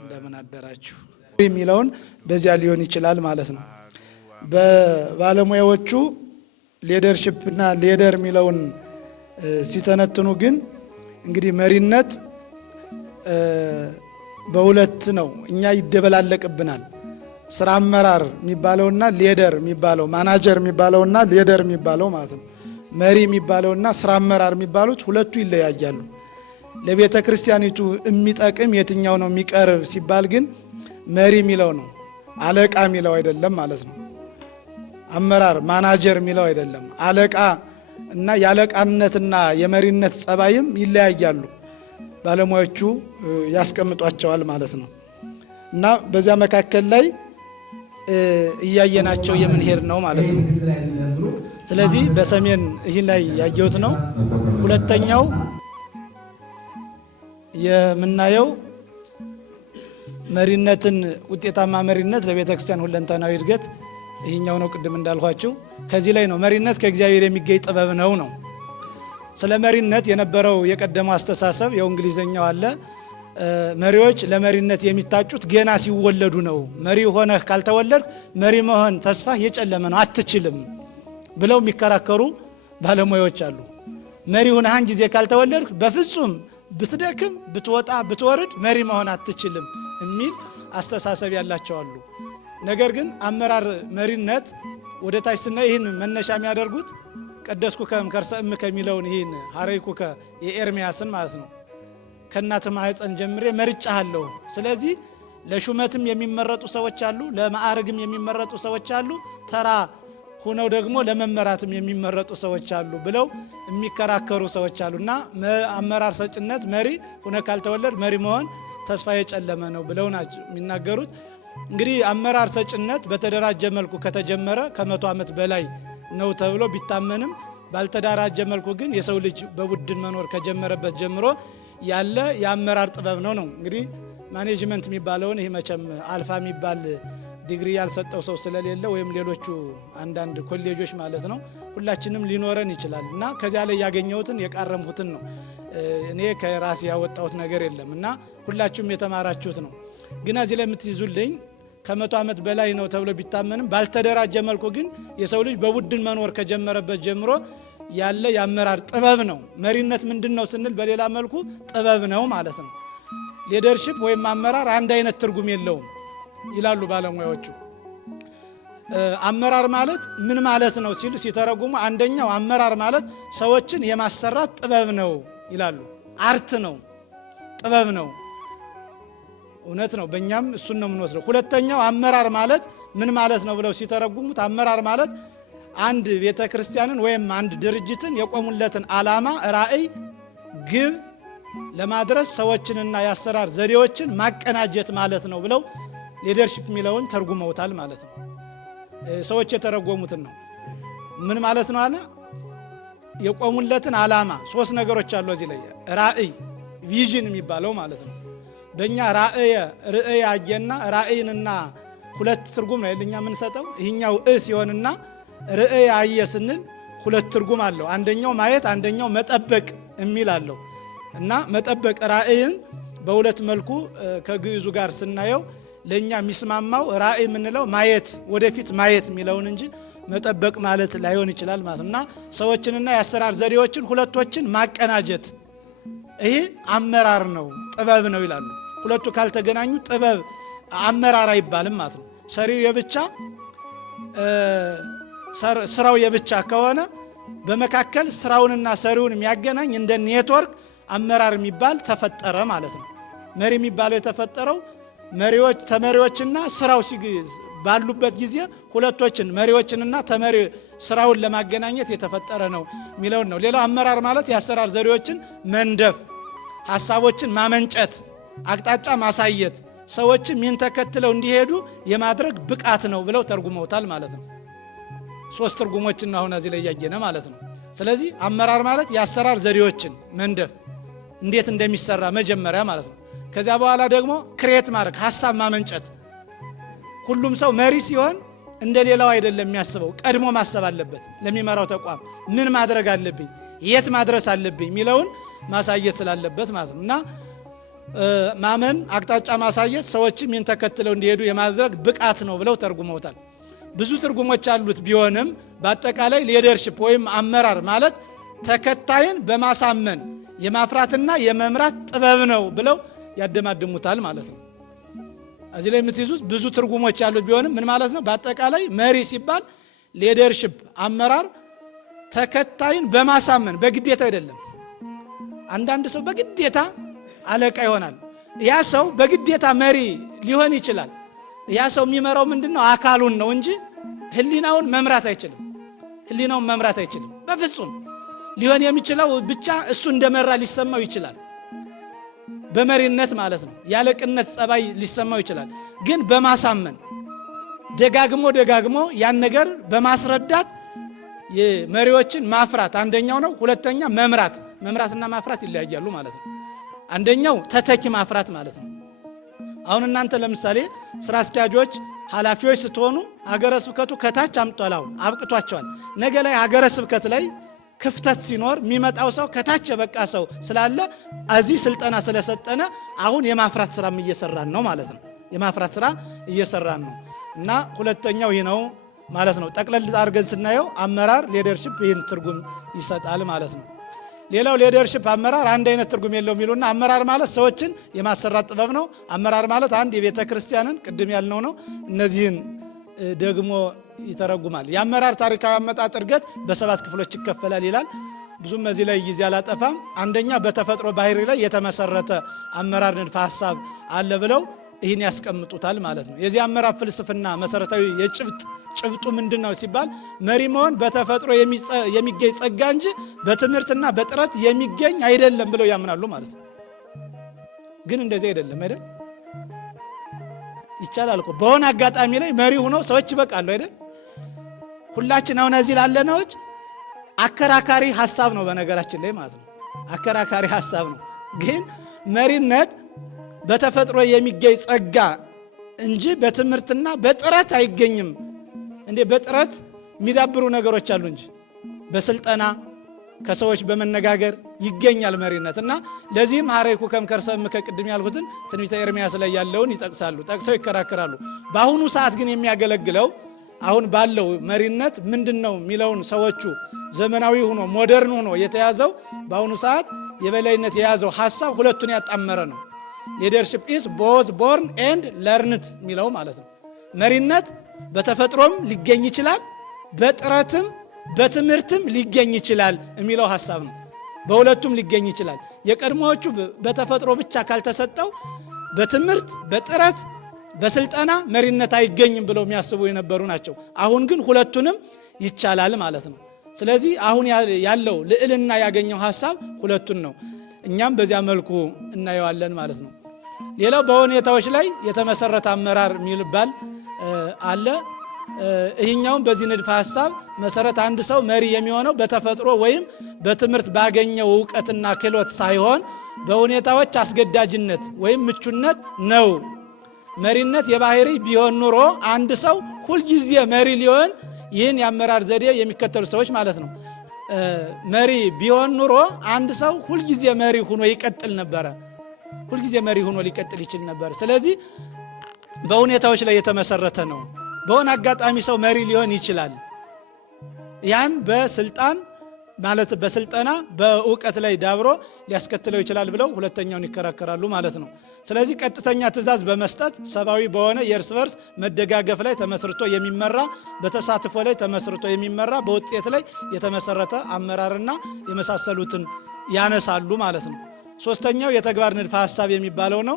እንደምን አደራችሁ የሚለውን በዚያ ሊሆን ይችላል ማለት ነው። በባለሙያዎቹ ሊደርሺፕ እና ሊደር የሚለውን ሲተነትኑ ግን እንግዲህ መሪነት በሁለት ነው። እኛ ይደበላለቅብናል። ስራ አመራር የሚባለውና ሊደር የሚባለው ማናጀር የሚባለውና ሊደር የሚባለው ማለት ነው። መሪ የሚባለውና ስራ አመራር የሚባሉት ሁለቱ ይለያያሉ። ለቤተ ክርስቲያኒቱ የሚጠቅም የትኛው ነው የሚቀርብ ሲባል ግን መሪ የሚለው ነው። አለቃ የሚለው አይደለም ማለት ነው። አመራር ማናጀር የሚለው አይደለም። አለቃ እና የአለቃነትና የመሪነት ጸባይም ይለያያሉ። ባለሙያዎቹ ያስቀምጧቸዋል ማለት ነው። እና በዚያ መካከል ላይ እያየናቸው የምንሄድ ነው ማለት ነው። ስለዚህ በሰሜን ይህን ላይ ያየሁት ነው። ሁለተኛው የምናየው መሪነትን ውጤታማ መሪነት ለቤተ ክርስቲያን ሁለንተናዊ እድገት ይህኛው ነው። ቅድም እንዳልኳችሁ ከዚህ ላይ ነው መሪነት ከእግዚአብሔር የሚገኝ ጥበብ ነው። ስለ መሪነት የነበረው የቀደመው አስተሳሰብ ያው እንግሊዘኛው አለ። መሪዎች ለመሪነት የሚታጩት ገና ሲወለዱ ነው። መሪ ሆነህ ካልተወለድክ መሪ መሆን ተስፋ የጨለመ ነው፣ አትችልም ብለው የሚከራከሩ ባለሙያዎች አሉ። መሪ ሆነህ አንድ ጊዜ ካልተወለድክ በፍጹም ብትደክም ብትወጣ ብትወርድ መሪ መሆን አትችልም የሚል አስተሳሰብ ያላቸው አሉ። ነገር ግን አመራር መሪነት ወደ ታች ስናይ ይህን መነሻ የሚያደርጉት ቀደስኩከም ከርሰእም ከሚለውን ይህን ሀረይኩከ የኤርምያስን ማለት ነው። ከእናት ማህፀን ጀምሬ መርጫለሁ። ስለዚህ ለሹመትም የሚመረጡ ሰዎች አሉ፣ ለማዕረግም የሚመረጡ ሰዎች አሉ፣ ተራ ሆነው ደግሞ ለመመራትም የሚመረጡ ሰዎች አሉ ብለው የሚከራከሩ ሰዎች አሉና አመራር ሰጭነት መሪ ሆነ ካልተወለድ መሪ መሆን ተስፋ የጨለመ ነው ብለው ናቸው የሚናገሩት። እንግዲህ አመራር ሰጭነት በተደራጀ መልኩ ከተጀመረ ከ100 ዓመት በላይ ነው ተብሎ ቢታመንም ባልተደራጀ መልኩ ግን የሰው ልጅ በቡድን መኖር ከጀመረበት ጀምሮ ያለ የአመራር ጥበብ ነው። እንግዲህ ማኔጅመንት የሚባለውን ይህ መቼም አልፋ የሚባል ዲግሪ ያልሰጠው ሰው ስለሌለ ወይም ሌሎቹ አንዳንድ ኮሌጆች ማለት ነው ሁላችንም ሊኖረን ይችላል እና ከዚያ ላይ ያገኘሁትን የቃረምሁትን ነው። እኔ ከራሴ ያወጣሁት ነገር የለም እና ሁላችሁም የተማራችሁት ነው። ግን እዚህ ላይ የምትይዙልኝ ከ100 ዓመት በላይ ነው ተብሎ ቢታመንም ባልተደራጀ መልኩ ግን የሰው ልጅ በቡድን መኖር ከጀመረበት ጀምሮ ያለ የአመራር ጥበብ ነው። መሪነት ምንድን ነው ስንል በሌላ መልኩ ጥበብ ነው ማለት ነው። ሊደርሺፕ ወይም አመራር አንድ አይነት ትርጉም የለውም ይላሉ ባለሙያዎቹ። አመራር ማለት ምን ማለት ነው ሲሉ ሲተረጉሙ አንደኛው አመራር ማለት ሰዎችን የማሰራት ጥበብ ነው ይላሉ። አርት ነው፣ ጥበብ ነው። እውነት ነው። በእኛም እሱን ነው የምንወስደው። ሁለተኛው አመራር ማለት ምን ማለት ነው ብለው ሲተረጉሙት አመራር ማለት አንድ ቤተ ክርስቲያንን ወይም አንድ ድርጅትን የቆሙለትን ዓላማ፣ ራዕይ፣ ግብ ለማድረስ ሰዎችንና የአሰራር ዘዴዎችን ማቀናጀት ማለት ነው ብለው ሊደርሺፕ የሚለውን ተርጉመውታል ማለት ነው። ሰዎች የተረጎሙትን ነው። ምን ማለት ነው አለ? የቆሙለትን ዓላማ 3 ነገሮች አሉ እዚህ ላይ ራዕይ፣ ቪዥን የሚባለው ማለት ነው። በእኛ ርዕይ አየና ራዕይንና 2 ትርጉም ነው የኛ የምንሰጠው። ይህኛው ሲሆንና ርዕይ አየ ስንል 2 ትርጉም አለው። አንደኛው ማየት፣ አንደኛው መጠበቅ የሚል አለው እና መጠበቅ ራዕይን በ2 መልኩ ከግዕዙ ጋር ስናየው ለኛ የሚስማማው ራዕይ የምንለው ማየት፣ ወደፊት ማየት የሚለውን እንጂ መጠበቅ ማለት ላይሆን ይችላል ማለት እና ሰዎችንና የአሰራር ዘዴዎችን ሁለቶችን ማቀናጀት ይሄ አመራር ነው፣ ጥበብ ነው ይላሉ። ሁለቱ ካልተገናኙ ጥበብ አመራር አይባልም ማለት ነው። ሰሪው የብቻ ስራው የብቻ ከሆነ በመካከል ስራውንና ሰሪውን የሚያገናኝ እንደ ኔትወርክ አመራር የሚባል ተፈጠረ ማለት ነው። መሪ የሚባለው የተፈጠረው ተመሪዎችና ስራው ባሉበት ጊዜ ሁለቶችን መሪዎችንና ተመሪ ስራውን ለማገናኘት የተፈጠረ ነው የሚለውን ነው። ሌላው አመራር ማለት የአሰራር ዘዴዎችን መንደፍ፣ ሀሳቦችን ማመንጨት፣ አቅጣጫ ማሳየት፣ ሰዎችን ሚን ተከትለው እንዲሄዱ የማድረግ ብቃት ነው ብለው ተርጉመውታል ማለት ነው። 3 ትርጉሞችን አሁን እዚህ ላይ ያየነ ማለት ነው። ስለዚህ አመራር ማለት የአሰራር ዘዴዎችን መንደፍ፣ እንዴት እንደሚሰራ መጀመሪያ ማለት ነው። ከዚያ በኋላ ደግሞ ክሬት ማድረግ ሐሳብ ማመንጨት። ሁሉም ሰው መሪ ሲሆን እንደ ሌላው አይደለም የሚያስበው፣ ቀድሞ ማሰብ አለበት። ለሚመራው ተቋም ምን ማድረግ አለብኝ፣ የት ማድረስ አለብኝ የሚለውን ማሳየት ስላለበት ማለት ነው። እና ማመን አቅጣጫ ማሳየት ሰዎችም ይህን ተከትለው እንዲሄዱ የማድረግ ብቃት ነው ብለው ተርጉመውታል። ብዙ ትርጉሞች አሉት ቢሆንም በአጠቃላይ ሊደርሺፕ ወይም አመራር ማለት ተከታይን በማሳመን የማፍራትና የመምራት ጥበብ ነው ብለው ያደማድሙታል ማለት ነው። እዚህ ላይ የምትይዙት ብዙ ትርጉሞች ያሉት ቢሆንም ምን ማለት ነው? በአጠቃላይ መሪ ሲባል ሊደርሺፕ አመራር ተከታይን በማሳመን በግዴታ አይደለም። አንዳንድ ሰው በግዴታ አለቃ ይሆናል። ያ ሰው በግዴታ መሪ ሊሆን ይችላል። ያ ሰው የሚመራው ምንድነው? አካሉን ነው እንጂ ህሊናውን መምራት አይችልም። ህሊናውን መምራት አይችልም በፍጹም። ሊሆን የሚችለው ብቻ እሱ እንደመራ ሊሰማው ይችላል፣ በመሪነት ማለት ነው። ያለቅነት ጸባይ ሊሰማው ይችላል። ግን በማሳመን ደጋግሞ ያን ነገር በማስረዳት የመሪዎችን ማፍራት አንደኛው ነው። ሁለተኛ መምራትና ማፍራት ይለያያሉ ማለት ነው። አንደኛው ተተኪ ማፍራት ማለት ነው። አሁን እናንተ ለምሳሌ ስራ አስኪያጆች፣ ኃላፊዎች ስትሆኑ ሀገረ ስብከቱ ከታች አምጧል፣ አሁን አብቅቷቸዋል። ነገ ላይ ሀገረ ስብከት ላይ ክፍተት ሲኖር የሚመጣው ሰው ከታች የበቃ ሰው ስላለ እዚህ ስልጠና ስለሰጠነ አሁን የማፍራት ስራም እየሰራን ነው ማለት ነው። የማፍራት ስራ እየሰራን ነው እና ሁለተኛው ይህ ነው ማለት ነው። ጠቅለል አድርገን ስናየው አመራር ሊደርሺፕ ይህን ትርጉም ይሰጣል ማለት ነው። ሌላው ሊደርሺፕ አመራር አንድ አይነት ትርጉም የለውም ይሉና አመራር ማለት ሰዎችን የማሰራት ጥበብ ነው። አመራር ማለት አንድ የቤተ ክርስቲያንን ቅድም ያልነው ነው። እነዚህን ደግሞ ይተረጉማል። የአመራር ታሪካዊ አመጣጥ እድገት በሰባት ክፍሎች ይከፈላል ይላል። ብዙም እዚህ ላይ ጊዜ አላጠፋም። አንደኛ በተፈጥሮ ባህሪ ላይ የተመሰረተ አመራር ንድፈ ሐሳብ አለ ብለው ይህን ያስቀምጡታል ማለት ነው። የዚህ አመራር ፍልስፍና መሰረታዊ ጭብጡ ምንድን ነው ሲባል መሪ መሆን በተፈጥሮ የሚገኝ ጸጋ እንጂ በትምህርትና በጥረት የሚገኝ አይደለም ብለው ያምናሉ ማለት ነው። ግን እንደዚህ አይደለም አይደል? ይቻላል እኮ በሆነ አጋጣሚ ላይ መሪ ሆነው ሰዎች ይበቃሉ አይደል? ሁላችን አሁን እዚህ ላለነዎች አከራካሪ ሐሳብ ነው በነገራችን ላይ ማለት ነው። አከራካሪ ሐሳብ ነው። ግን መሪነት በተፈጥሮ የሚገኝ ጸጋ እንጂ በትምህርትና በጥረት አይገኝም። እንዴ በጥረት የሚዳብሩ ነገሮች አሉ እንጂ በስልጠና ከሰዎች በመነጋገር ይገኛል መሪነት። እና ለዚህም ሀሬኩ ከምከርሰም ከቅድም ያልኩትን ትንቢተ ኤርምያስ ላይ ያለውን ይጠቅሳሉ፣ ጠቅሰው ይከራከራሉ። በአሁኑ ሰዓት ግን የሚያገለግለው አሁን ባለው መሪነት ምንድነው የሚለውን ሰዎቹ ዘመናዊ ሆኖ ሞደርን ሆኖ የተያዘው በአሁኑ ሰዓት የበላይነት የያዘው ሐሳብ ሁለቱን ያጣመረ ነው። ሊደርሺፕ ኢዝ ቦዝ ቦርን ኤንድ ለርንት የሚለው ማለት ነው። መሪነት በተፈጥሮም ሊገኝ ይችላል፣ በጥረትም በትምህርትም ሊገኝ ይችላል የሚለው ሐሳብ ነው። በሁለቱም ሊገኝ ይችላል። የቀድሞዎቹ በተፈጥሮ ብቻ ካልተሰጠው በትምህርት በጥረት በስልጠና መሪነት አይገኝም ብለው የሚያስቡ የነበሩ ናቸው። አሁን ግን ሁለቱንም ይቻላል ማለት ነው። ስለዚህ አሁን ያለው ልዕልና ያገኘው ሐሳብ ሁለቱን ነው። እኛም በዚያ መልኩ እናየዋለን ማለት ነው። ሌላው በሁኔታዎች ላይ የተመሰረተ አመራር የሚባል አለ። ይህኛውም በዚህ ንድፈ ሐሳብ መሰረት አንድ ሰው መሪ የሚሆነው በተፈጥሮ ወይም በትምህርት ባገኘው እውቀትና ክህሎት ሳይሆን በሁኔታዎች አስገዳጅነት ወይም ምቹነት ነው። መሪነት የባህሪ ቢሆን ኑሮ አንድ ሰው ሁልጊዜ መሪ ሊሆን ይህን የአመራር ዘዴ የሚከተሉ ሰዎች ማለት ነው። መሪ ቢሆን ኑሮ አንድ ሰው ሁልጊዜ መሪ ሆኖ ይቀጥል ነበረ። ሁልጊዜ መሪ ሆኖ ሊቀጥል ይችል ነበር። ስለዚህ በሁኔታዎች ላይ የተመሰረተ ነው። በሆነ አጋጣሚ ሰው መሪ ሊሆን ይችላል። ያን በስልጣን ማለት በስልጠና በእውቀት ላይ ዳብሮ ሊያስከትለው ይችላል ብለው ሁለተኛውን ይከራከራሉ ማለት ነው። ስለዚህ ቀጥተኛ ትእዛዝ በመስጠት ሰብአዊ በሆነ የእርስ በርስ መደጋገፍ ላይ ተመስርቶ የሚመራ በተሳትፎ ላይ ተመስርቶ የሚመራ በውጤት ላይ የተመሰረተ አመራርና የመሳሰሉትን ያነሳሉ ማለት ነው። ሶስተኛው የተግባር ንድፈ ሐሳብ የሚባለው ነው።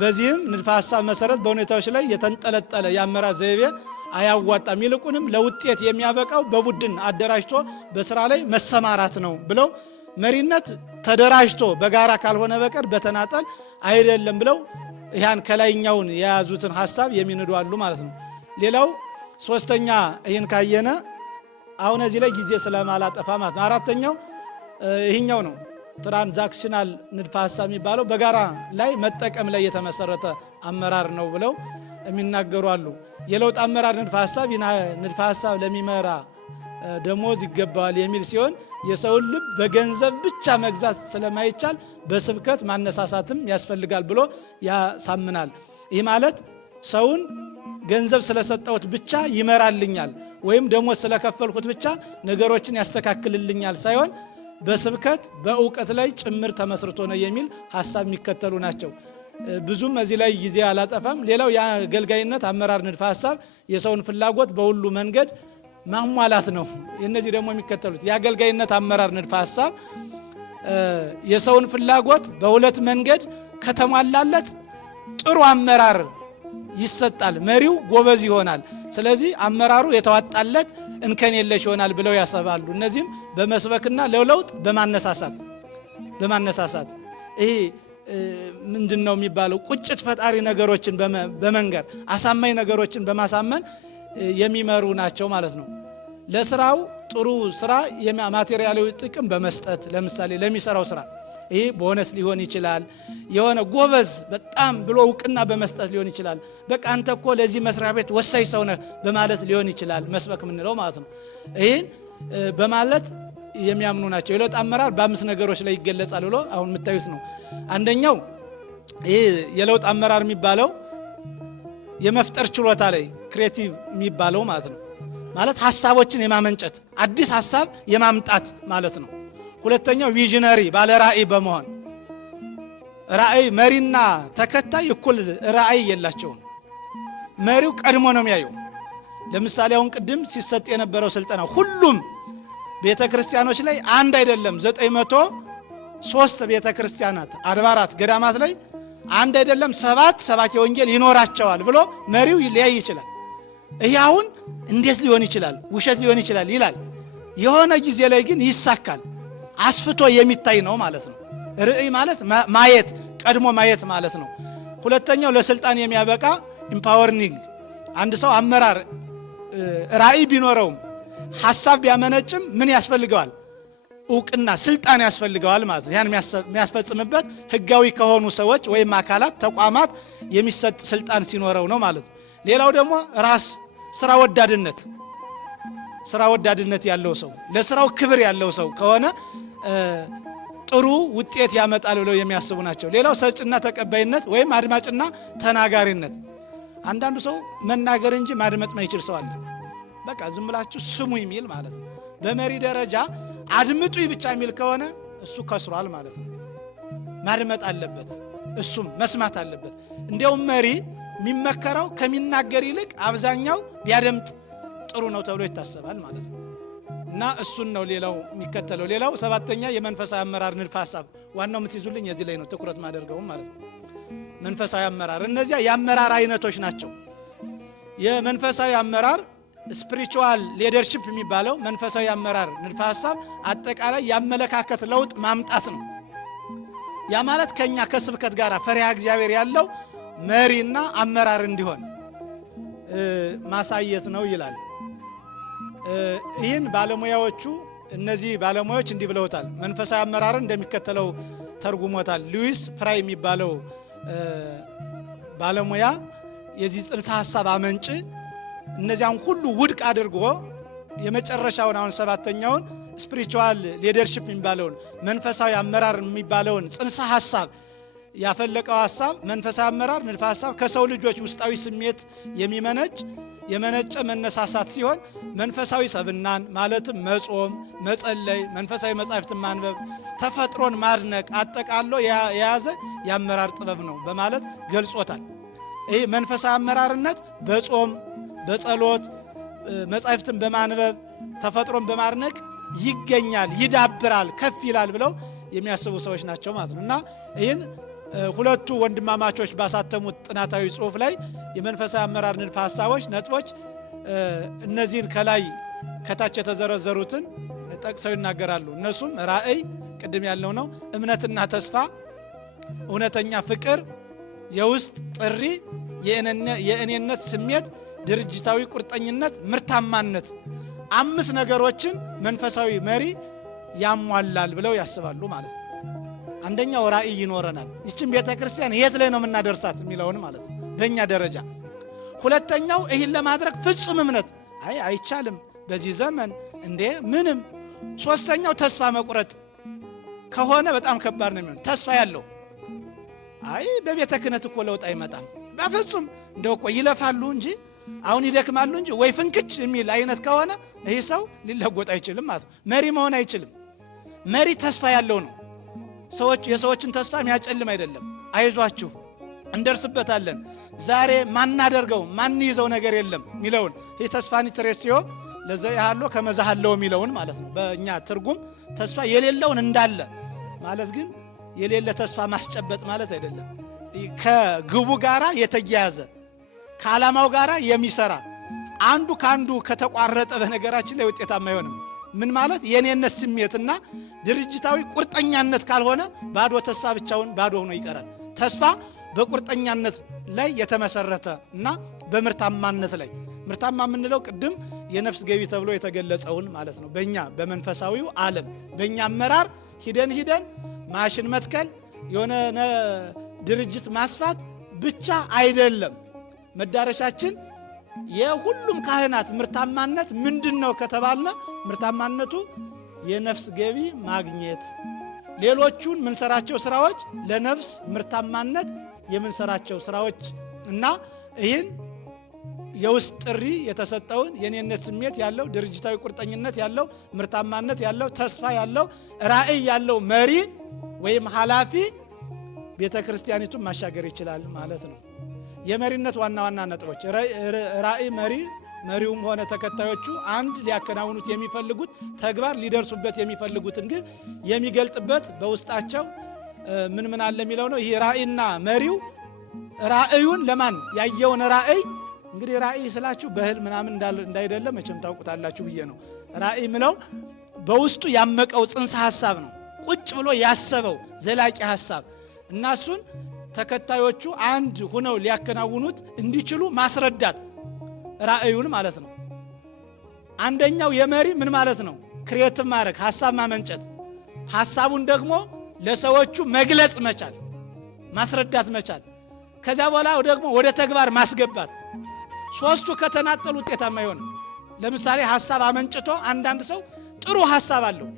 በዚህም ንድፈ ሐሳብ መሰረት በሁኔታዎች ላይ የተንጠለጠለ የአመራር ዘይቤ አያዋጣም፣ ይልቁንም ለውጤት የሚያበቃው በቡድን አደራጅቶ በስራ ላይ መሰማራት ነው ብለው መሪነት ተደራጅቶ በጋራ ካልሆነ በቀር በተናጠል አይደለም ብለው ያን ከላይኛውን የያዙትን ሐሳብ የሚንዱ አሉ ማለት ነው። ሌላው ሶስተኛ ይህን ካየነ አሁን እዚህ ላይ ጊዜ ስለማላጠፋ ማለት ነው። አራተኛው ይህኛው ነው። ትራንዛክሽናል ንድፈ ሐሳብ የሚባለው በጋራ ላይ መጠቀም ላይ የተመሰረተ አመራር ነው ብለው የሚናገሩ አሉ። የለውጥ አመራር ንድፈ ሐሳብ ለሚመራ ደሞዝ ይገባዋል የሚል ሲሆን የሰውን ልብ በገንዘብ ብቻ መግዛት ስለማይቻል በስብከት ማነሳሳትም ያስፈልጋል ብሎ ያሳምናል። ይህ ማለት ሰውን ገንዘብ ስለሰጠሁት ብቻ ይመራልኛል ወይም ደሞዝ ስለከፈልኩት ብቻ ነገሮችን ያስተካክልልኛል ሳይሆን በስብከት በእውቀት ላይ ጭምር ተመስርቶ ነው የሚል ሐሳብ የሚከተሉ ናቸው። ብዙም እዚህ ላይ ጊዜ አላጠፋም። ሌላው የአገልጋይነት አመራር ንድፈ ሐሳብ የሰውን ፍላጎት በሁሉ መንገድ ማሟላት ነው። እነዚህ ደግሞ የሚከተሉት የአገልጋይነት አመራር ንድፈ ሐሳብ የሰውን ፍላጎት በሁለት መንገድ ከተሟላለት ጥሩ አመራር ይሰጣል፣ መሪው ጎበዝ ይሆናል። ስለዚህ አመራሩ የተዋጣለት እንከን የለሽ ይሆናል ብለው ያሰባሉ። እነዚህም በመስበክና ለለውጥ በማነሳሳት ይሄ ምንድነው የሚባለው ቁጭት ፈጣሪ ነገሮችን በመንገር አሳማኝ ነገሮችን በማሳመን የሚመሩ ናቸው ማለት ነው። ለስራው ጥሩ ስራ ማቴሪያላዊ ጥቅም በመስጠት ለምሳሌ ለሚሰራው ስራ ይሄ ቦነስ ሊሆን ይችላል። የሆነ ጎበዝ በጣም ብሎ እውቅና በመስጠት ሊሆን ይችላል። በቃ አንተ እኮ ለዚህ መስሪያ ቤት ወሳኝ ሰው ነህ በማለት ሊሆን ይችላል መስበክ የምንለው ማለት ነው። ይህን በማለት የሚያምኑ ናቸው። የለውጥ አመራር በ5 ነገሮች ላይ ይገለጻል ብሎ አሁን የምታዩት ነው። አንደኛው ይህ የለውጥ አመራር የሚባለው የመፍጠር ችሎታ ላይ ክሬቲቭ የሚባለው ማለት ነው። ማለት ሀሳቦችን የማመንጨት አዲስ ሀሳብ የማምጣት ማለት ነው። ሁለተኛው ቪዥነሪ ባለ ራእይ በመሆን ራእይ መሪና ተከታይ እኩል ራእይ የላቸውም። መሪው ቀድሞ ነው የሚያየው። ለምሳሌ አሁን ቅድም ሲሰጥ የነበረው ስልጠና ሁሉም ቤተ ክርስቲያኖች ላይ አንድ አይደለም። 903 ቤተ ክርስቲያናት አድባራት ገዳማት ላይ አንድ አይደለም 7 ሰባኪ ወንጌል ይኖራቸዋል ብሎ መሪው ሊያይ ይችላል። ይህ አሁን እንዴት ሊሆን ይችላል? ውሸት ሊሆን ይችላል ይላል። የሆነ ጊዜ ላይ ግን ይሳካል። አስፍቶ የሚታይ ነው ማለት ነው። ራእይ ማለት ማየት፣ ቀድሞ ማየት ማለት ነው። ሁለተኛው ለስልጣን የሚያበቃ ኢምፓወርኒንግ። አንድ ሰው አመራር ራእይ ቢኖረውም ሐሳብ ቢያመነጭም ምን ያስፈልገዋል? እውቅና፣ ስልጣን ያስፈልገዋል ማለት ነው። ያን የሚያስፈጽምበት ህጋዊ ከሆኑ ሰዎች ወይም አካላት፣ ተቋማት የሚሰጥ ስልጣን ሲኖረው ነው ማለት ነው። ሌላው ደግሞ ራስ ስራ ወዳድነት ያለው ሰው፣ ለስራው ክብር ያለው ሰው ከሆነ ጥሩ ውጤት ያመጣል ብለው የሚያስቡ ናቸው። ሌላው ሰጭና ተቀባይነት ወይም አድማጭና ተናጋሪነት። አንዳንዱ ሰው መናገር እንጂ ማድመጥ ማይችል ሰው አለ። በቃ ዝም ብላችሁ ስሙ የሚል ማለት ነው። በመሪ ደረጃ አድምጡ ብቻ የሚል ከሆነ እሱ ከስሯል ማለት ነው። ማድመጥ አለበት፣ እሱም መስማት አለበት። እንዲያውም መሪ የሚመከረው ከሚናገር ይልቅ አብዛኛው ቢያደምጥ ጥሩ ነው ተብሎ ይታሰባል ማለት ነው። እና እሱን ነው ሌላው የሚከተለው። ሌላው 7ኛ የመንፈሳዊ አመራር ንድፈ ሐሳብ። ዋናው የምትይዙልኝ እዚህ ላይ ነው ትኩረት ማደርገው ማለት ነው። መንፈሳዊ አመራር፣ እነዚያ የአመራር አይነቶች ናቸው። የመንፈሳዊ አመራር ስፒሪቹዋል ሊደርሺፕ የሚባለው መንፈሳዊ አመራር ንድፈ ሐሳብ አጠቃላይ ያመለካከት ለውጥ ማምጣት ነው። ያ ማለት ከኛ ከስብከት ጋር ፈሪሃ እግዚአብሔር ያለው መሪና አመራር እንዲሆን ማሳየት ነው ይላል። ይህን ባለሙያዎቹ እነዚህ ባለሙያዎች እንዲህ ብለውታል። መንፈሳዊ አመራርን እንደሚከተለው ተርጉሞታል። ሉዊስ ፍራይ የሚባለው ባለሙያ የዚህ ጽንሰ ሐሳብ አመንጭ እነዚያን ሁሉ ውድቅ አድርጎ የመጨረሻውን አሁን 7ኛውን ስፒሪቹዋል ሊደርሺፕ የሚባለውን መንፈሳዊ አመራር የሚባለውን ጽንሰ ሐሳብ ያፈለቀው ሐሳብ መንፈሳዊ አመራር ንድፈ ሐሳብ ከሰው ልጆች ውስጣዊ ስሜት የመነጨ መነሳሳት ሲሆን መንፈሳዊ ሰብናን ማለትም መጾም፣ መጸለይ፣ መንፈሳዊ መጻሕፍትን ማንበብ፣ ተፈጥሮን ማድነቅ አጠቃሎ የያዘ የአመራር ጥበብ ነው በማለት ገልጾታል። ይህ መንፈሳዊ አመራርነት በጾም፣ በጸሎት፣ መጻሕፍትን በማንበብ ተፈጥሮን በማድነቅ ይገኛል፣ ይዳብራል፣ ከፍ ይላል ብለው የሚያስቡ ሰዎች ናቸው ማለት ነው። እና ይህን ሁለቱ ወንድማማቾች ባሳተሙት ጥናታዊ ጽሑፍ ላይ የመንፈሳዊ አመራር ንድፈ ሐሳቦች ነጥቦች እነዚህን ከታች የተዘረዘሩትን ጠቅሰው ይናገራሉ። እነሱም ራእይ፣ ቅድም ያልነው ነው፣ እምነትና ተስፋ፣ እውነተኛ ፍቅር፣ የውስጥ ጥሪ፣ የእኔነት ስሜት፣ ድርጅታዊ ቁርጠኝነት፣ ምርታማነት 5 ነገሮችን መንፈሳዊ መሪ ያሟላል ብለው ያስባሉ ማለት ነው። አንደኛው ራእይ ይኖረናል። ይችን ቤተክርስቲያን የት ላይ ነው የምናደርሳት የሚለውን ማለት ነው በእኛ ደረጃ። ሁለተኛው ይህን ለማድረግ ፍጹም እምነት፣ አይቻልም በዚህ ዘመን እንዴ ምንም። ሶስተኛው ተስፋ መቁረጥ ከሆነ በጣም ከባድ ነው የሚሆነው። ተስፋ ያለው በቤተ ክህነት እኮ ለውጥ አይመጣም በፍጹም እንደው እኮ ይለፋሉ እንጂ አሁን ይደክማሉ እንጂ ወይ ፍንክች የሚል አይነት ከሆነ ይህ ሰው ሊለወጥ አይችልም ማለት ነው። መሪ መሆን አይችልም። መሪ ተስፋ ያለው ነው። የሰዎችን ተስፋ የሚያጨልም አይደለም። አይዟችሁ እንደርስበታለን፣ ዛሬ ማናደርገው ማንይዘው ነገር የለም የሚለውን ይህ ተስፋኒ ትሬስዮ ለዘ ያሃሎ ከመዛሃለው የሚለውን ማለት ነው። በእኛ ትርጉም ተስፋ የሌለውን እንዳለ ማለት ግን የሌለ ተስፋ ማስጨበጥ ማለት አይደለም። ከግቡ ጋራ የተያያዘ ከዓላማው ጋራ የሚሰራ አንዱ ካንዱ ከተቋረጠ በነገራችን ላይ ውጤታማ አይሆንም። ምን ማለት የኔነት ስሜትና ድርጅታዊ ቁርጠኛነት ካልሆነ ባዶ ተስፋ ብቻውን ባዶ ሆኖ ይቀራል። ተስፋ በቁርጠኛነት ላይ የተመሰረተ እና በምርታማነት ላይ ምርታማ የምንለው ቅድም የነፍስ ገቢ ተብሎ የተገለጸውን ማለት ነው። በእኛ በመንፈሳዊው ዓለም በእኛ አመራር ሂደን ማሽን መትከል የሆነ ድርጅት ማስፋት ብቻ አይደለም መዳረሻችን። የሁሉም ካህናት ምርታማነት ምንድነው ከተባልነ ምርታማነቱ የነፍስ ገቢ ማግኘት፣ ሌሎቹን ምንሰራቸው ስራዎች ለነፍስ ምርታማነት የምንሰራቸው ስራዎች እና ይህን የውስጥ ጥሪ የተሰጠውን የኔነት ስሜት ያለው ድርጅታዊ ቁርጠኝነት ያለው ምርታማነት ያለው ተስፋ ያለው ራእይ ያለው መሪ ወይም ኃላፊ ቤተ ክርስቲያኒቱን ማሻገር ይችላል ማለት ነው። የመሪነት ዋና ዋና ነጥቦች ራእይ መሪውም ሆነ ተከታዮቹ አንድ ሊያከናውኑት የሚፈልጉት ተግባር ሊደርሱበት የሚፈልጉትን ግን የሚገልጥበት በውስጣቸው ምን አለ የሚለው ነው። ይህ ራእይና መሪው ራእዩን ለማን ያየውን ራእይ እንግዲህ ራእይ ስላችሁ በህል ምናምን እንዳይደለ መቼም ታውቁታላችሁ ብዬ ነው። ራእይ ምለው በውስጡ ያመቀው ጽንሰ ሐሳብ ነው። ቁጭ ብሎ ያሰበው ዘላቂ ሐሳብ እና እሱን ተከታዮቹ አንድ ሆነው ሊያከናውኑት እንዲችሉ ማስረዳት ራእዩን ማለት ነው። አንደኛው የመሪ ምን ማለት ነው? ክሬቲቭ ማድረግ፣ ሐሳብ ማመንጨት፣ ሐሳቡን ደግሞ ለሰዎቹ መግለጽ መቻል፣ ማስረዳት መቻል፣ ከዚያ በኋላ ደግሞ ወደ ተግባር ማስገባት። ሶስቱ ከተናጠሉ ውጤታማ አይሆንም። ለምሳሌ ሐሳብ አመንጭቶ አንዳንድ ሰው ጥሩ ሐሳብ አለው፣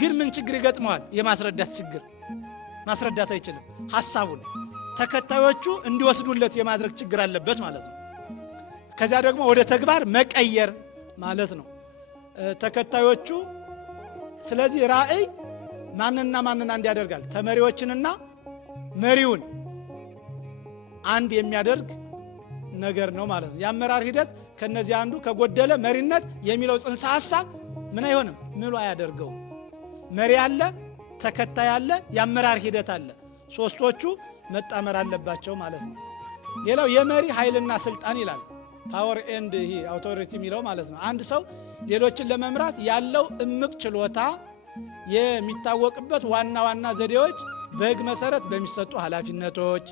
ግን ምን ችግር ይገጥመዋል? የማስረዳት ችግር። ማስረዳት አይችልም። ሐሳቡን ተከታዮቹ እንዲወስዱለት የማድረግ ችግር አለበት ማለት ነው። ከዚያ ደግሞ ወደ ተግባር መቀየር ማለት ነው ተከታዮቹ። ስለዚህ ራእይ ማንና አንድ ያደርጋል? ተመሪዎችንና መሪውን አንድ የሚያደርግ ነገር ነው ማለት ነው። የአመራር ሂደት ከነዚህ አንዱ ከጎደለ መሪነት የሚለው ጽንሰ ሐሳብ ምን አይሆንም? ምሉ አያደርገውም። መሪ አለ፣ ተከታይ አለ፣ የአመራር ሂደት አለ። ሶስቶቹ መጣመር አለባቸው ማለት ነው። ሌላው የመሪ ኃይልና ስልጣን ይላል። ፓወር ኤንድ አውቶሪቲ የሚለው ማለት ነው። አንድ ሰው ሌሎችን ለመምራት ያለው እምቅ ችሎታ የሚታወቅበት ዋና ዋና ዘዴዎች በሕግ መሰረት በሚሰጡ ኃላፊነቶች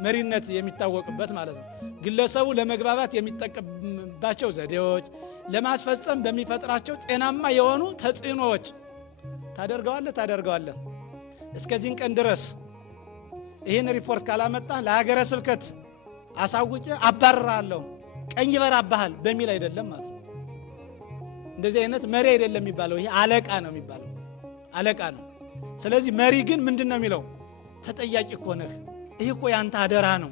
መሪነት የሚታወቅበት ማለት ነው። ግለሰቡ ለመግባባት የሚጠቀምባቸው ዘዴዎች፣ ለማስፈጸም በሚፈጥራቸው ጤናማ የሆኑ ተጽዕኖዎች ታደርገዋለህ እስከዚህን ቀን ድረስ ይህን ሪፖርት ካላመጣ ለሀገረ ስብከት አሳውቄ አባርራለሁ፣ ቀኝ ይበራብሃል በሚል አይደለም ማለት ነው። እንደዚህ አይነት መሪ አይደለም የሚባለው፣ ይሄ አለቃ ነው የሚባለው፣ አለቃ ነው። ስለዚህ መሪ ግን ምንድን ነው የሚለው? ተጠያቂ እኮ ነህ። ይህ እኮ ያንተ አደራ ነው።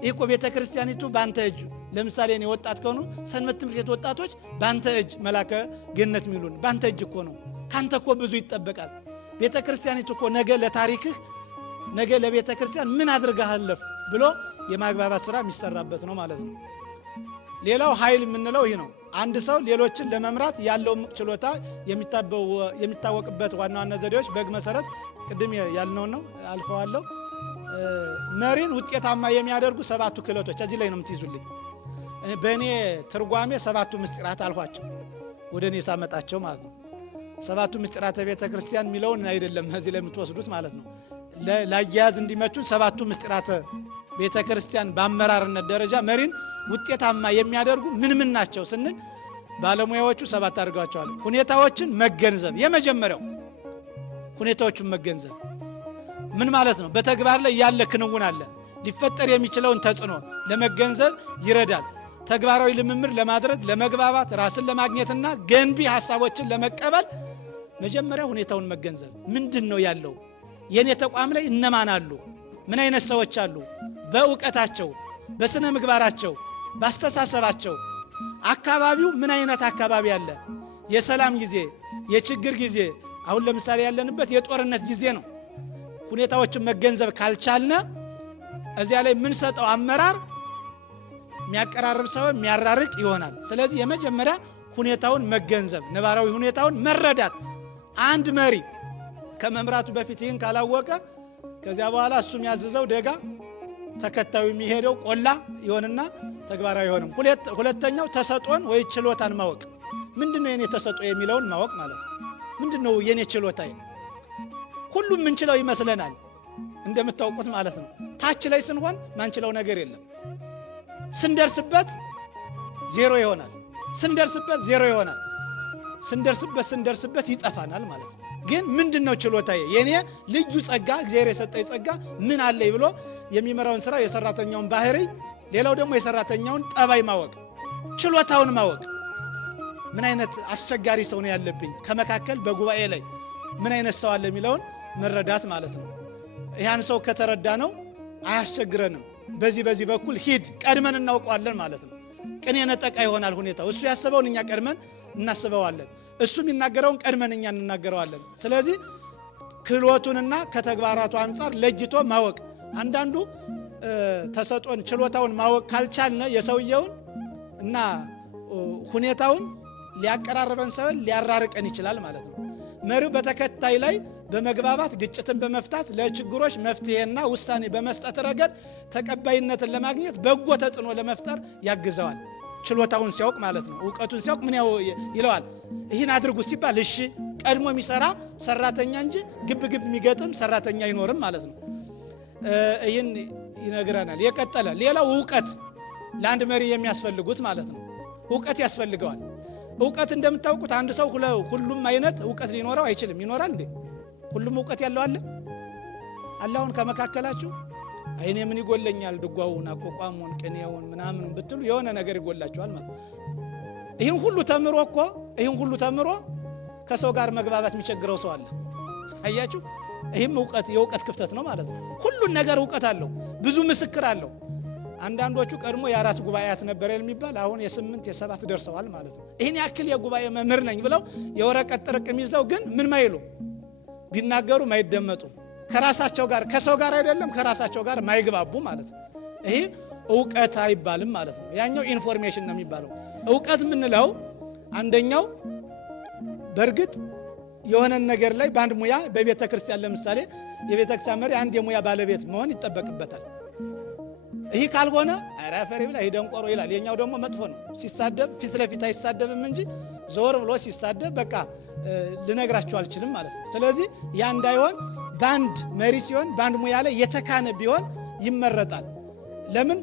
ይህ እኮ ቤተ ክርስቲያኒቱ ባንተ እጅ። ለምሳሌ እኔ ወጣት ከሆኑ ሰንበት ትምህርት ቤት ወጣቶች ባንተ እጅ መላከ ገነት የሚሉን ባንተ እጅ እኮ ነው። ካንተ እኮ ብዙ ይጠበቃል። ቤተ ክርስቲያኒቱ እኮ ነገ ለታሪክህ ነገ ለቤተ ክርስቲያን ምን አድርገሃለፍ ብሎ የማግባባት ስራ የሚሰራበት ነው ማለት ነው። ሌላው ኃይል የምንለው ይህ ነው። አንድ ሰው ሌሎችን ለመምራት ያለው እምቅ ችሎታ የሚታወቅበት ዋና ዋና ዘዴዎች በሕግ መሰረት ቅድም ያልነውን ነው፣ አልፈዋለሁ። መሪን ውጤታማ የሚያደርጉ ሰባቱ ክህሎቶች እዚህ ላይ ነው የምትይዙልኝ። በእኔ ትርጓሜ ሰባቱ ምስጢራት አልኋቸው ወደ እኔ ሳመጣቸው ማለት ነው። ሰባቱ ምስጢራተ ቤተ ክርስቲያን የሚለውን አይደለም እዚህ ላይ የምትወስዱት ማለት ነው። ለአያያዝ እንዲመቹን ሰባቱ ምስጢራተ ቤተ ክርስቲያን በአመራርነት ደረጃ መሪን ውጤታማ የሚያደርጉ ምን ናቸው ስንል ባለሙያዎቹ ሰባት አድርገዋቸዋል። ሁኔታዎችን መገንዘብ፣ የመጀመሪያው ሁኔታዎችን መገንዘብ። ምን ማለት ነው? በተግባር ላይ ያለ ክንውን አለ። ሊፈጠር የሚችለውን ተጽዕኖ ለመገንዘብ ይረዳል። ተግባራዊ ልምምድ ለማድረግ ለመግባባት፣ ራስን ለማግኘትና ገንቢ ሐሳቦችን ለመቀበል መጀመሪያ ሁኔታውን መገንዘብ። ምንድን ነው ያለው? የኔ ተቋም ላይ እነማን አሉ? ምን አይነት ሰዎች አሉ? በእውቀታቸው፣ በስነ ምግባራቸው፣ ባስተሳሰባቸው። አካባቢው ምን አይነት አካባቢ አለ? የሰላም ጊዜ፣ የችግር ጊዜ። አሁን ለምሳሌ ያለንበት የጦርነት ጊዜ ነው። ሁኔታዎችን መገንዘብ ካልቻልነ እዚያ ላይ ምን ሰጠው አመራር የሚያቀራርብ ሰው የሚያራርቅ ይሆናል። ስለዚህ የመጀመሪያ ሁኔታውን መገንዘብ፣ ነባራዊ ሁኔታውን መረዳት። አንድ መሪ ከመምራቱ በፊት ይህን ካላወቀ ከዚያ በኋላ እሱ የሚያዝዘው ደጋ፣ ተከታዩ የሚሄደው ቆላ ይሆንና ተግባራዊ አይሆንም። ሁለተኛው ተሰጦን ወይ ችሎታን ማወቅ። ምንድነው የኔ ተሰጦ የሚለውን ማወቅ ማለት ነው። ምንድነው የኔ ችሎታ? ሁሉም ምንችለው ይመስለናል እንደምታውቁት ማለት ነው። ታች ላይ ስንሆን ማንችለው ነገር የለም። ስንደርስበት ዜሮ ይሆናል። ስንደርስበት ዜሮ ይሆናል። ስንደርስበት ይጠፋናል ማለት ነው። ግን ምንድነው ችሎታዬ? የኔ ልዩ ጸጋ፣ እግዚአብሔር የሰጠኝ ጸጋ ምን አለኝ ብሎ የሚመራውን ስራ፣ የሰራተኛውን ባህሪ፣ ሌላው ደግሞ የሰራተኛውን ጠባይ ማወቅ፣ ችሎታውን ማወቅ። ምን አይነት አስቸጋሪ ሰው ነው ያለብኝ፣ ከመካከል በጉባኤ ላይ ምን አይነት ሰው አለ የሚለውን መረዳት ማለት ነው። ያን ሰው ከተረዳ ነው አያስቸግረንም። በዚህ በኩል ሂድ ቀድመን እናውቀዋለን ማለት ነው። ቅኔ ነጠቃ ይሆናል ሁኔታው። እሱ ያሰበውን እኛ ቀድመን እናስበዋለን። እሱ የሚናገረውን ቀድመን እኛ እንናገረዋለን። ስለዚህ ክህሎቱንና ከተግባራቱ አንጻር ለይቶ ማወቅ። አንዳንዱ ተሰጦን ችሎታውን ማወቅ ካልቻልነ የሰውየውን እና ሁኔታውን ሊያቀራርበን ሳይሆን ሊያራርቀን ይችላል ማለት ነው። መሪው በተከታይ ላይ በመግባባት ግጭትን በመፍታት ለችግሮች መፍትሄና ውሳኔ በመስጠት ረገድ ተቀባይነትን ለማግኘት በጎ ተጽዕኖ ለመፍጠር ያግዘዋል። ችሎታውን ሲያውቅ ማለት ነው። እውቀቱን ሲያውቅ ምን ይለዋል? ይህን አድርጉ ሲባል እሺ ቀድሞ የሚሰራ ሰራተኛ እንጂ ግብ የሚገጥም ሰራተኛ አይኖርም ማለት ነው። ይህን ይነግረናል። የቀጠለ ሌላው እውቀት፣ ለአንድ መሪ የሚያስፈልጉት ማለት ነው። እውቀት ያስፈልገዋል። እውቀት እንደምታውቁት አንድ ሰው ሁሉም አይነት እውቀት ሊኖረው አይችልም። ይኖራል እንዴ? ሁሉም እውቀት ያለው አለ? አሁን ከመካከላችሁ አይኔ ምን ይጎለኛል፣ ድጓውን፣ አቋቋሙን፣ ቅኔውን ምናምን ብትሉ የሆነ ነገር ይጎላችኋል ማለት ነው። ይህን ሁሉ ተምሮ ከሰው ጋር መግባባት የሚቸግረው ሰው አለ። አያችሁ? ይህም የእውቀት ክፍተት ነው ማለት ነው። ሁሉን ነገር እውቀት አለው፣ ብዙ ምስክር አለው። አንዳንዶቹ ቀድሞ የ4 ጉባኤያት ነበር የሚባል አሁን የ8 የ7 ደርሰዋል ማለት ነው። ይህን ያክል የጉባኤ መምህር ነኝ ብለው የወረቀት ጥርቅም ይዘው ግን ምን ማይሉ ቢናገሩ ማይደመጡ፣ ከራሳቸው ጋር ከሰው ጋር አይደለም ከራሳቸው ጋር ማይግባቡ ማለት ነው። ይሄ እውቀት አይባልም ማለት ነው። ያኛው ኢንፎርሜሽን ነው የሚባለው። እውቀት የምንለው አንደኛው በእርግጥ የሆነን ነገር ላይ በአንድ ሙያ በቤተ ክርስቲያን ለምሳሌ የቤተ ክርስቲያን መሪ አንድ የሙያ ባለቤት መሆን ይጠበቅበታል። ይህ ካልሆነ ኧረ ፈሪ ብላ ደንቆሮ ይላል። የኛው ደግሞ መጥፎ ነው። ሲሳደብ ፊት ለፊት አይሳደብም እንጂ ዞር ብሎ ሲሳደብ በቃ ልነግራቸው አልችልም ማለት ነው። ስለዚህ ያ እንዳይሆን በአንድ መሪ ሲሆን በአንድ ሙያ ላይ የተካነ ቢሆን ይመረጣል። ለምን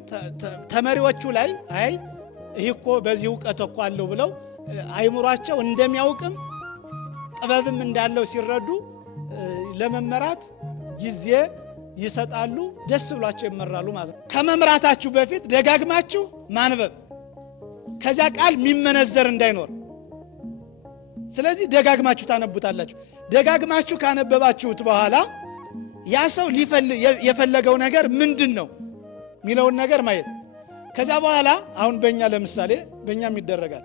ተመሪዎቹ ላይ አይ ይህ እኮ በዚህ እውቀት እኮ አለው ብለው አይምሯቸው እንደሚያውቅም ጥበብም እንዳለው ሲረዱ ለመመራት ጊዜ ይሰጣሉ፣ ደስ ብሏቸው ይመራሉ ማለት ነው። ከመምራታችሁ በፊት ደጋግማችሁ ማንበብ፣ ከዚያ ቃል የሚመነዘር እንዳይኖር። ስለዚህ ደጋግማችሁ ታነቡታላችሁ። ደጋግማችሁ ካነበባችሁት በኋላ ያ ሰው የፈለገው ነገር ምንድን ነው የሚለውን ነገር ማየት። ከዚያ በኋላ አሁን በእኛ ለምሳሌ በእኛም ይደረጋል።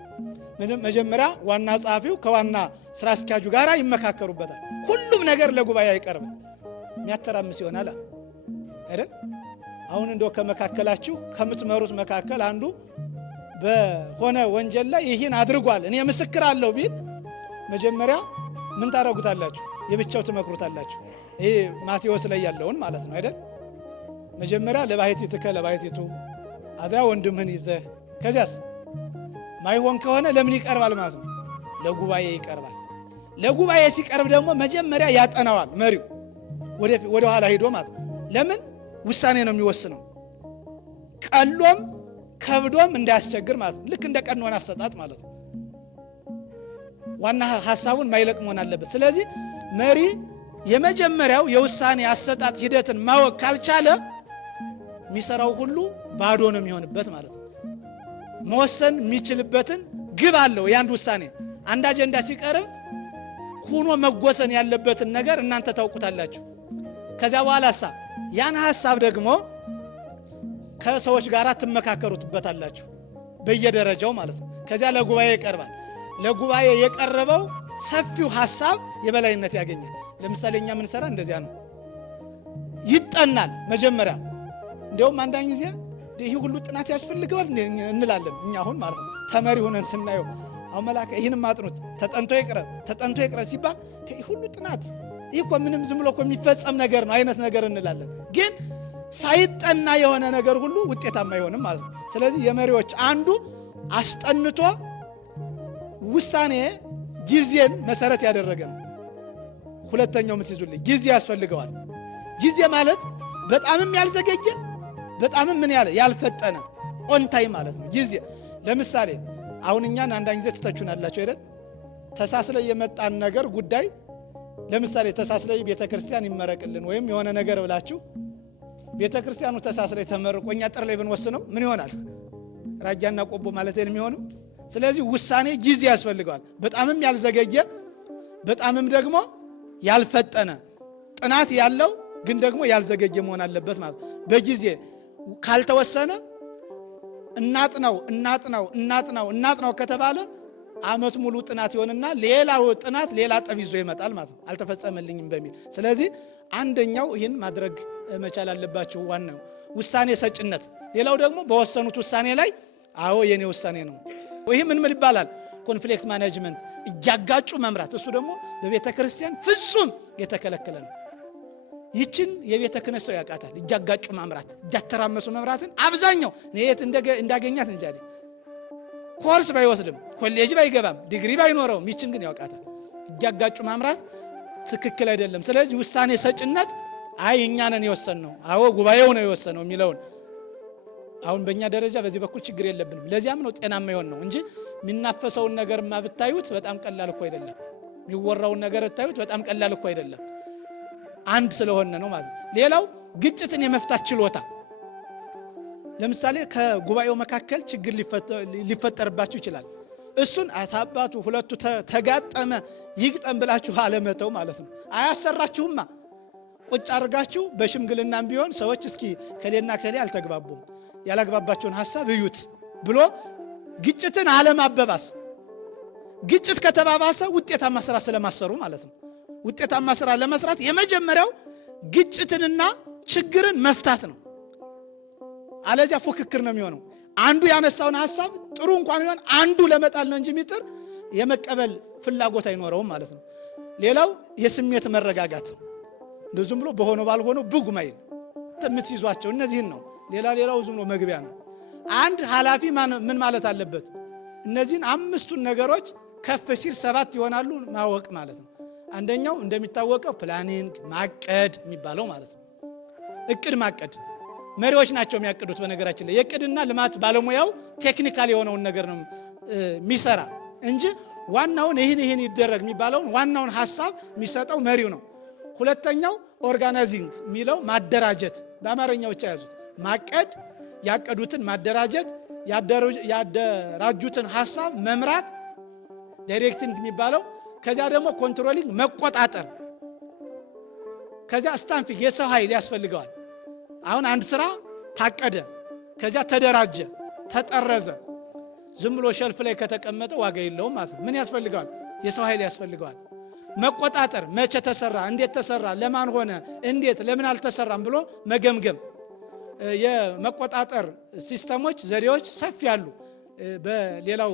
መጀመሪያ ዋና ጸሐፊው ከዋና ስራ አስኪያጁ ጋር ይመካከሩበታል። ሁሉም ነገር ለጉባኤ አይቀርብም። የሚያተራምስ ይሆናል አይደል? አሁን እንደው ከመካከላችሁ ከምትመሩት መካከል አንዱ በሆነ ወንጀል ላይ ይህን አድርጓል እኔ ምስክር አለው ቢል መጀመሪያ ምን ታረጉታላችሁ? የብቻው ትመክሩታላችሁ። ይሄ ማቴዎስ ላይ ያለውን ማለት ነው አይደል? መጀመሪያ ለባሕቲትከ ለባሕቲቱ አዛ ወንድምህን ይዘህ ከዚያስ ማይሆን ከሆነ ለምን ይቀርባል ማለት ነው? ለጉባኤ ይቀርባል። ለጉባኤ ሲቀርብ ደግሞ መጀመሪያ ያጠናዋል መሪው ወደ ኋላ ሄዶ ማለት ነው። ለምን ውሳኔ ነው የሚወስነው። ቀሎም ከብዶም እንዳያስቸግር ማለት ነው። ልክ እንደ ቀኖና አሰጣጥ ማለት ነው። ዋና ሐሳቡን ማይለቅ መሆን አለበት። ስለዚህ መሪ የመጀመሪያው የውሳኔ አሰጣጥ ሂደትን ማወቅ ካልቻለ የሚሰራው ሁሉ ባዶ ነው የሚሆንበት ማለት ነው። መወሰን የሚችልበትን ግብ አለው። የአንድ ውሳኔ አንድ አጀንዳ ሲቀርብ ሆኖ መጎሰን ያለበትን ነገር እናንተ ታውቁታላችሁ። ከዚያ በኋላ ያን ሐሳብ ደግሞ ከሰዎች ጋር ትመካከሩትበታላችሁ በየደረጃው ማለት ነው። ከዚያ ለጉባኤ ይቀርባል። ለጉባኤ የቀረበው ሰፊው ሐሳብ የበላይነት ያገኛል። ለምሳሌ እኛ ምን ሰራ እንደዚያ ነው። ይጠናል መጀመሪያ። እንደውም አንዳንድ ጊዜ ይህ ሁሉ ጥናት ያስፈልገዋል እንላለን እኛ አሁን ማለት ነው። ተመሪ ሆነን ስናየው አሁን መላከ ይህንም አጥኑት ተጠንቶ ይቅረብ ሲባል ይህ ሁሉ ጥናት ይህ እኮ ምንም ዝም ብሎ እኮ የሚፈጸም ነገር ነው አይነት ነገር እንላለን። ግን ሳይጠና የሆነ ነገር ሁሉ ውጤታማ አይሆንም ማለት ነው። ስለዚህ የመሪዎች አንዱ አስጠንቶ ውሳኔ ጊዜን መሰረት ያደረገ ነው። ሁለተኛው ምትይዙልኝ ጊዜ ያስፈልገዋል። ጊዜ ማለት በጣምም ያልዘገየ በጣምም ምን ያለ ያልፈጠነ ኦንታይ ማለት ነው ጊዜ። ለምሳሌ አሁን እኛን አንዳንድ ጊዜ ትተቹናላችሁ አይደል? ተሳስለ የመጣን ነገር ጉዳይ ለምሳሌ ተሳስለ ቤተክርስቲያን ይመረቅልን ወይም የሆነ ነገር ብላችሁ ቤተክርስቲያኑ ተሳስለ ተመርቆ እኛ ጥር ላይ ብንወስነው ምን ይሆናል? ራጃና ቆቦ ማለት ነው የሚሆነው። ስለዚህ ውሳኔ ጊዜ ያስፈልገዋል። በጣምም ያልዘገየ በጣምም ደግሞ ያልፈጠነ ጥናት ያለው ግን ደግሞ ያልዘገየ መሆን አለበት ማለት ነው። በጊዜ ካልተወሰነ እናጥናው ከተባለ ዓመት ሙሉ ጥናት ይሆንና ሌላው ጥናት ሌላ ጠብ ይዞ ይመጣል ማለት ነው፣ አልተፈጸመልኝም በሚል። ስለዚህ አንደኛው ይህን ማድረግ መቻል አለባቸው፣ ዋናው ውሳኔ ሰጭነት። ሌላው ደግሞ በወሰኑት ውሳኔ ላይ አዎ የኔ ውሳኔ ነው። ይህ ምን ይባላል? ኮንፍሊክት ማኔጅመንት፣ እያጋጩ መምራት። እሱ ደግሞ በቤተ ክርስቲያን ፍጹም የተከለከለ ነው። ይችን የቤተ ክህነት ሰው ያውቃታል። እያጋጩ መምራት፣ እያተራመሱ መምራትን አብዛኛው የት እንዳገኛት እንጃ። ኮርስ ባይወስድም ኮሌጅ ባይገባም ዲግሪ ባይኖረውም ይችን ግን ያውቃታል። እያጋጩ መምራት ትክክል አይደለም። ስለዚህ ውሳኔ ሰጭነት አይ እኛ ነን የወሰንነው፣ አዎ ጉባኤው ነው የወሰነው የሚለውን አሁን በእኛ ደረጃ በዚህ በኩል ችግር የለብንም። ለዚያም ነው ጤናማ የሆን ነው እንጂ የሚናፈሰውን ነገርማ ብታዩት በጣም ቀላል እኮ አይደለም። የሚወራውን ነገር ብታዩት በጣም ቀላል እኮ አይደለም። አንድ ስለሆነ ነው ማለት ነው። ሌላው ግጭትን የመፍታት ችሎታ። ለምሳሌ ከጉባኤው መካከል ችግር ሊፈጠርባችሁ ይችላል። እሱን አታባቱ ሁለቱ ተጋጠመ ይግጠም ብላችሁ አለመተው ማለት ነው። አያሰራችሁማ። ቁጭ አድርጋችሁ በሽምግልናም ቢሆን ሰዎች እስኪ ከሌና ከሌ አልተግባቡም ያላግባባቸውን ሐሳብ እዩት ብሎ ግጭትን አለማበባስ። ግጭት ከተባባሰ ውጤታማ ስራ ስለማሰሩ ማለት ነው። ውጤታማ ስራ ለመስራት የመጀመሪያው ግጭትንና ችግርን መፍታት ነው። አለዚያ ፉክክር ነው የሚሆነው። አንዱ ያነሳውን ሐሳብ ጥሩ እንኳን ይሆን አንዱ ለመጣል ነው እንጂ የሚጥር የመቀበል ፍላጎት አይኖረውም ማለት ነው። ሌላው የስሜት መረጋጋት፣ እንደዚህም ብሎ በሆነው ባልሆነው ብጉ ማይል የምትይዟቸው እነዚህን ነው። ሌላው ዝም ብሎ መግቢያ ነው። አንድ ኃላፊ ምን ማለት አለበት? እነዚህን አምስቱን ነገሮች ከፍ ሲል 7 ይሆናሉ ማወቅ ማለት ነው። አንደኛው እንደሚታወቀው ፕላኒንግ ማቀድ የሚባለው ማለት ነው። እቅድ ማቀድ መሪዎች ናቸው የሚያቅዱት። በነገራችን ላይ የእቅድና ልማት ባለሙያው ቴክኒካል የሆነውን ነገር ነው የሚሰራ እንጂ ዋናውን ይህን ይደረግ የሚባለውን ዋናውን ሐሳብ የሚሰጠው መሪው ነው። ሁለተኛው ኦርጋናይዚንግ የሚለው ማደራጀት፣ በአማርኛው ብቻ ያዙት። ማቀድ፣ ያቀዱትን ማደራጀት፣ ያደራጁትን ሐሳብ መምራት ዳይሬክቲንግ የሚባለው። ከዚያ ደግሞ ኮንትሮሊንግ መቆጣጠር። ከዚያ ስታንፊንግ የሰው ኃይል ያስፈልገዋል። አሁን አንድ ስራ ታቀደ፣ ከዚያ ተደራጀ፣ ተጠረዘ፣ ዝም ብሎ ሸልፍ ላይ ከተቀመጠ ዋጋ የለውም ማለት ነው። ምን ያስፈልገዋል? የሰው ኃይል ያስፈልገዋል። መቆጣጠር፣ መቼ ተሰራ፣ እንዴት ተሰራ፣ ለማን ሆነ፣ እንዴት ለምን አልተሰራም ብሎ መገምገም። የመቆጣጠር ሲስተሞች ዘዴዎች ሰፊ ያሉ በሌላው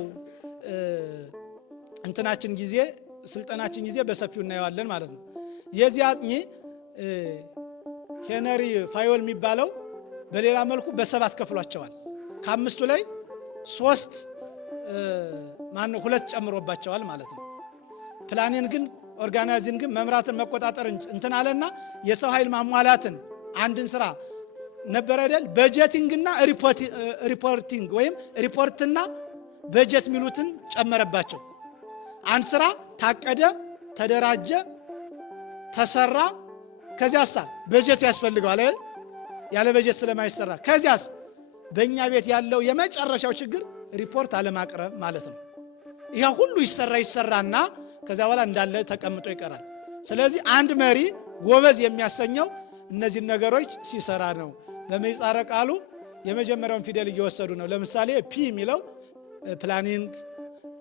እንትናችን ጊዜ ስልጠናችን ጊዜ በሰፊው እናየዋለን ማለት ነው። የዚህ አጥኚ ሄነሪ ፋዮል የሚባለው በሌላ መልኩ በ7 ከፍሏቸዋል። ከ5ቱ ላይ 3 2 ጨምሮባቸዋል ማለት ነው። ፕላኒንግ ግን ኦርጋናይዚንግ ግን መምራትን መቆጣጠር እንትን አለና የሰው ኃይል ማሟላትን አንድን ስራ ነበር አይደል? በጀቲንግና ሪፖርቲንግ ወይም ሪፖርትና በጀት የሚሉትን ጨመረባቸው። አንድ ስራ ታቀደ፣ ተደራጀ፣ ተሰራ። ከዚያስ በጀት ያስፈልገዋል አይደል? ያለ በጀት ስለማይሰራ ከዚያስ በእኛ ቤት ያለው የመጨረሻው ችግር ሪፖርት አለማቅረብ ማለት ነው። ይሄ ሁሉ ይሰራና ከዚያ በኋላ እንዳለ ተቀምጦ ይቀራል። ስለዚህ አንድ መሪ ጎበዝ የሚያሰኘው እነዚህን ነገሮች ሲሰራ ነው። በምህጻረ ቃሉ የመጀመሪያውን ፊደል እየወሰዱ ነው። ለምሳሌ ፒ የሚለው ፕላኒንግ፣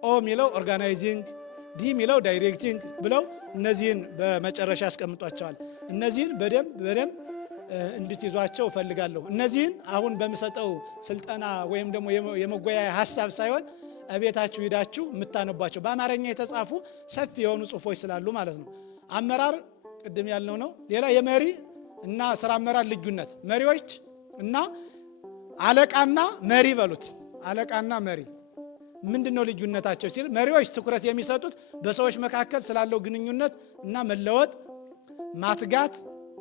ኦ የሚለው ኦርጋናይዚንግ፣ ዲ የሚለው ዳይሬክቲንግ ብለው እነዚህን በመጨረሻ ያስቀምጧቸዋል። እነዚህን በደንብ እንድትይዟቸው እፈልጋለሁ። እነዚህን አሁን በምሰጠው ስልጠና ወይም ደግሞ የመወያያ ሀሳብ ሳይሆን እቤታችሁ ሂዳችሁ የምታነቧቸው በአማርኛ የተጻፉ ሰፊ የሆኑ ጽሁፎች ስላሉ ማለት ነው። አመራር ቅድም ያልነው ነው። ሌላ የመሪ እና ስራ አመራር ልዩነት፣ መሪዎች እና አለቃና መሪ በሉት። አለቃና መሪ ምንድነው ልዩነታቸው ሲል መሪዎች ትኩረት የሚሰጡት በሰዎች መካከል ስላለው ግንኙነት እና መለወጥ፣ ማትጋት፣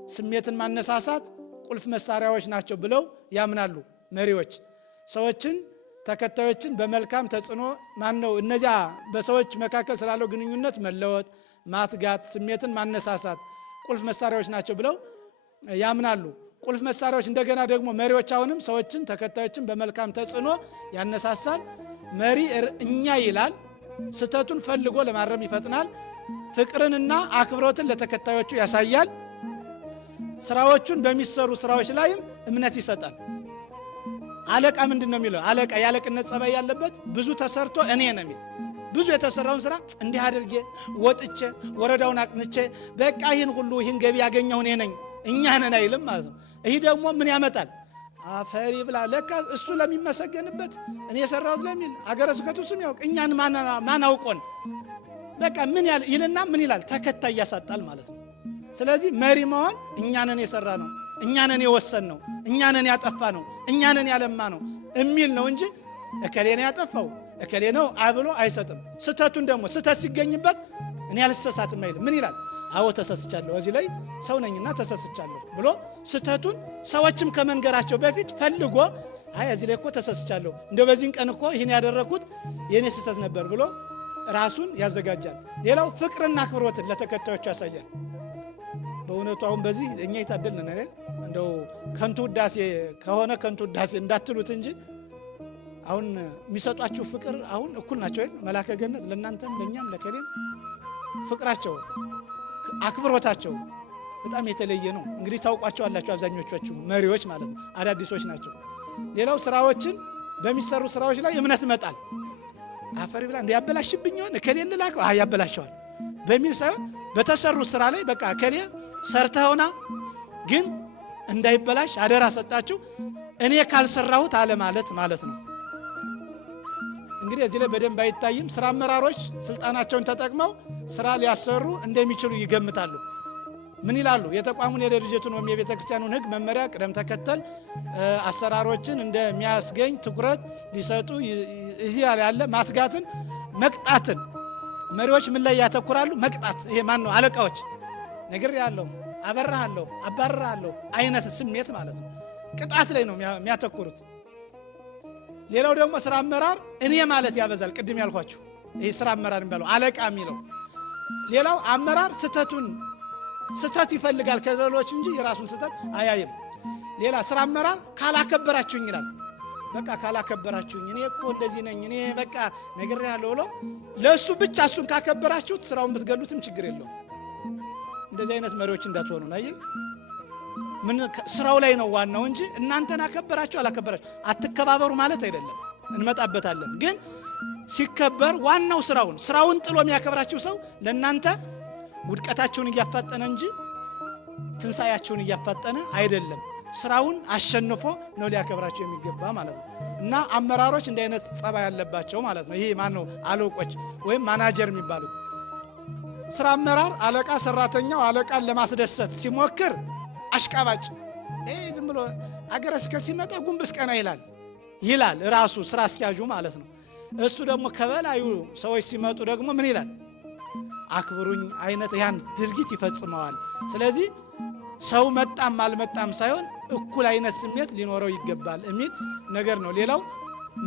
ስሜትን ማነሳሳት ቁልፍ መሳሪያዎች ናቸው ብለው ያምናሉ። መሪዎች ሰዎችን ተከታዮችን በመልካም ተጽዕኖ እነዚያ በሰዎች መካከል ስላለው ግንኙነት መለወጥ፣ ማትጋት፣ ስሜትን ማነሳሳት ቁልፍ መሳሪያዎች ናቸው ብለው ያምናሉ። ቁልፍ መሳሪያዎች እንደገና ደግሞ መሪዎች አሁንም ሰዎችን ተከታዮችን በመልካም ተጽዕኖ ያነሳሳል። መሪ እኛ ይላል፣ ስህተቱን ፈልጎ ለማረም ይፈጥናል፣ ፍቅርንና አክብሮትን ለተከታዮቹ ያሳያል፣ ስራዎቹን በሚሰሩ ስራዎች ላይም እምነት ይሰጣል። አለቃ ምንድን ነው የሚለው? አለቃ የአለቅነት ጸባይ ያለበት ብዙ ተሰርቶ እኔ ነው የሚል ብዙ የተሰራውን ስራ እንዲህ አድርጌ ወጥቼ ወረዳውን አቅንቼ በቃ ይህን ገቢ ያገኘው እኔ ነኝ እኛ ነን አይልም ማለት ነው። ይህ ደግሞ ምን ያመጣል? አፈሪ ብላ ለካ እሱ ለሚመሰገንበት እኔ የሰራሁት ለሚል አገረ ስብከቱ እሱም ያውቅ እኛን ማን አውቆን በቃ ምን ይልና ምን ይላል? ተከታይ ያሳጣል ማለት ነው። ስለዚህ መሪ መሆን እኛንን የሰራ ነው፣ እኛንን የወሰን ነው፣ እኛንን ያጠፋ ነው፣ እኛንን ያለማ ነው የሚል ነው እንጂ እከሌ ነው ያጠፋው እከሌ ነው አብሎ አይሰጥም። ስተቱን ደግሞ ስተት ሲገኝበት እኔ አልተሳሳትም አይልም። ምን ይላል? አዎ ተሰስቻለሁ፣ እዚህ ላይ ሰው ነኝና ተሰስቻለሁ ብሎ ስተቱን ሰዎችም ከመንገራቸው በፊት ፈልጎ አይ እዚህ ላይ እኮ ተሰስቻለሁ፣ እንደ በዚህን ቀን እኮ ይህን ያደረኩት የኔ ስተት ነበር ብሎ ራሱን ያዘጋጃል። ሌላው ፍቅርና አክብሮትን ለተከታዮቹ ያሳያል። በእውነቱ አሁን በዚህ እኛ የታደልን አይደል? እንደው ከንቱ ውዳሴ ከሆነ ከንቱ ውዳሴ እንዳትሉት እንጂ አሁን የሚሰጧችሁ ፍቅር አሁን እኩል ናቸው አይደል? መላከ ገነት ለእናንተም ለእኛም ለከሌም ፍቅራቸው አክብሮታቸው በጣም የተለየ ነው። እንግዲህ ታውቋቸዋላችሁ አብዛኞቻችሁ መሪዎች ማለት ነው፣ አዳዲሶች ናቸው። ሌላው ስራዎችን በሚሰሩ ስራዎች ላይ እምነት መጣል። አፈሪ ብላ እንደ ያበላሽብኝ ሆነ ከሌለ ላከው ያበላሸዋል በሚል ሳይሆን በተሰሩ ስራ ላይ በቃ ከሌ ሰርተውና ግን እንዳይበላሽ አደራ ሰጣችሁ እኔ ካልሰራሁት አለ ማለት ነው። እንግዲህ እዚህ ላይ በደንብ አይታይም። ስራ አመራሮች ስልጣናቸውን ተጠቅመው ስራ ሊያሰሩ እንደሚችሉ ይገምታሉ። ምን ይላሉ? የተቋሙን የድርጅቱን ወይም የቤተ ክርስቲያኑን ሕግ መመሪያ ቅደም ተከተል አሰራሮችን እንደሚያስገኝ ትኩረት ሊሰጡ እዚህ ያለ ማትጋትን፣ መቅጣትን መሪዎች ምን ላይ ያተኩራሉ? መቅጣት። ይሄ ማን ነው? አለቃዎች ነግሬሃለሁ፣ አበራሃለሁ፣ አባርራለሁ አይነት ስሜት ማለት ነው። ቅጣት ላይ ነው የሚያተኩሩት። ሌላው ደግሞ ስራ አመራር እኔ ማለት ያበዛል። ቅድም ያልኳችሁ ይህ ስራ አመራር የሚባለው አለቃ የሚለው። ሌላው አመራር ስተት ይፈልጋል ከሌሎች እንጂ የራሱን ስተት አያይም። ሌላ ስራ አመራር ካላከበራችሁኝ ይላል። በቃ ካላከበራችሁኝ እኔ እኮ እንደዚህ ነኝ እኔ በቃ ነግሬሃለሁ ብሎ ለእሱ ብቻ እሱን ካከበራችሁት ስራውን ብትገሉትም ችግር የለውም። እንደዚህ አይነት መሪዎች እንዳትሆኑ ነው። ምን ስራው ላይ ነው ዋናው እንጂ እናንተን አከበራችሁ አላከበራችሁ አትከባበሩ ማለት አይደለም። እንመጣበታለን። ግን ሲከበር ዋናው ስራውን ጥሎ የሚያከብራችሁ ሰው ለእናንተ ውድቀታችሁን እያፋጠነ እንጂ ትንሣኤያችሁን እያፋጠነ አይደለም። ስራውን አሸንፎ ነው ሊያከብራቸው የሚገባ ማለት ነው። እና አመራሮች እንዲህ አይነት ጸባይ ያለባቸው ማለት ነው። ይሄ ማን ነው? አለቆች ወይም ማናጀር የሚባሉት። ስራ አመራር አለቃ ሰራተኛው አለቃን ለማስደሰት ሲሞክር አሽቃባጭ፣ ዝም ብሎ አገረ ስብከት ሲመጣ ጉንብስ ቀና ይላል ራሱ ስራ አስኪያጁ ማለት ነው። እሱ ደግሞ ከበላዩ ሰዎች ሲመጡ ደግሞ ምን ይላል? አክብሩኝ አይነት ያን ድርጊት ይፈጽመዋል። ስለዚህ ሰው መጣም አልመጣም ሳይሆን እኩል አይነት ስሜት ሊኖረው ይገባል የሚል ነገር ነው። ሌላው